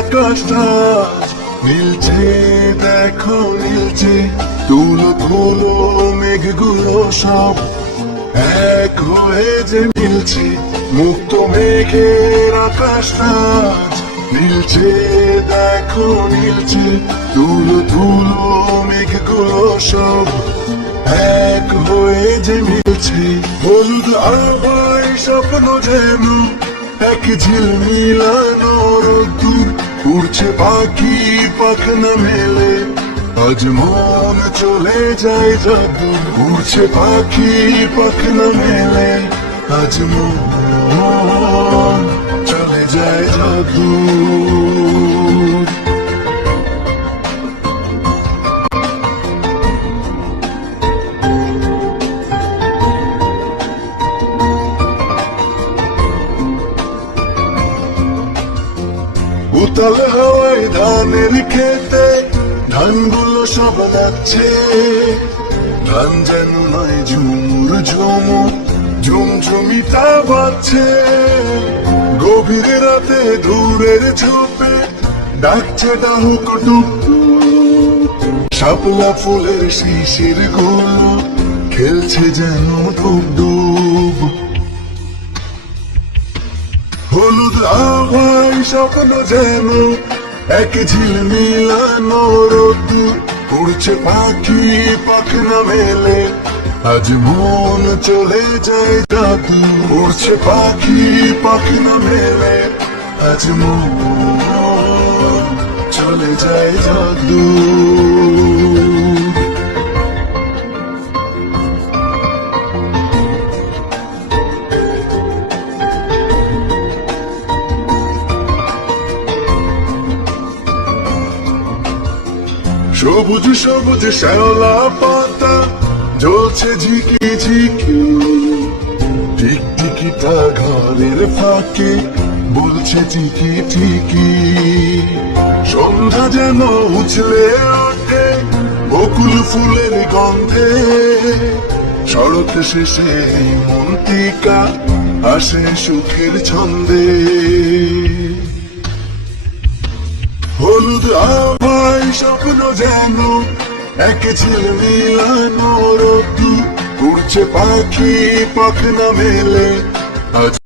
আকাশটা নীলছে দেখো নীলছে তুলো তুলো মেঘগুলো সব এক হয়ে যে মিলছে। মুক্ত মেঘের আকাশটা নীলছে দেখো নীলছে তুলো তুলো মেঘগুলো সব এক হয়ে যে মিলছে। হলুদ আবাই স্বপ্ন যেন এক ঝিল মিলানো রোদ্দুর উড়ছে পাখি পাখনা মেলে। আজ মন চলে যায় জাদু, উড়ছে পাখি পাখনা মেলে। আজ মন চলে যায় জাদু। উতল হাওয়ায় ধানের খেতে ধানগুলো সব যাচ্ছে ধান যেন নয়, ঝুমুর ঝুমুর ঝুমঝুমিতা বাজছে গভীর রাতে দূরের ঝোপে ডাকছে ডাহুক টুক। শাপলা ফুলের শিশিরগুলো খেলছে যেন ডুব ডুব হলুদ আভাই স্বপ্ন যেন, এক ঝিল মিলানো রোদ্দুর উড়ছে পাখি, পাখনা মেলে, আজ মন চলে যায় জাদু। উড়ছে পাখি, পাখনা মেলে, আজ মন চলে যায় জাদু। সবুজ সবুজ শ্যাওলা পাতা, জ্বলছে ঝিকি ঝিকি। টিকটিকিটা ঘরের ফাঁকে, বলছে টিকি টিকি। সন্ধ্যা যেন উছলে ওঠে বকুল ফুলের গন্ধে। সড়ক শেষে মন্তিকা, আসে সুখের ছন্দে। হলুদ আভাই স্বপ্ন যেন। এক ছেলে মিলানো রোদ্দু উড়ছে পাখি পাখনা মেলে।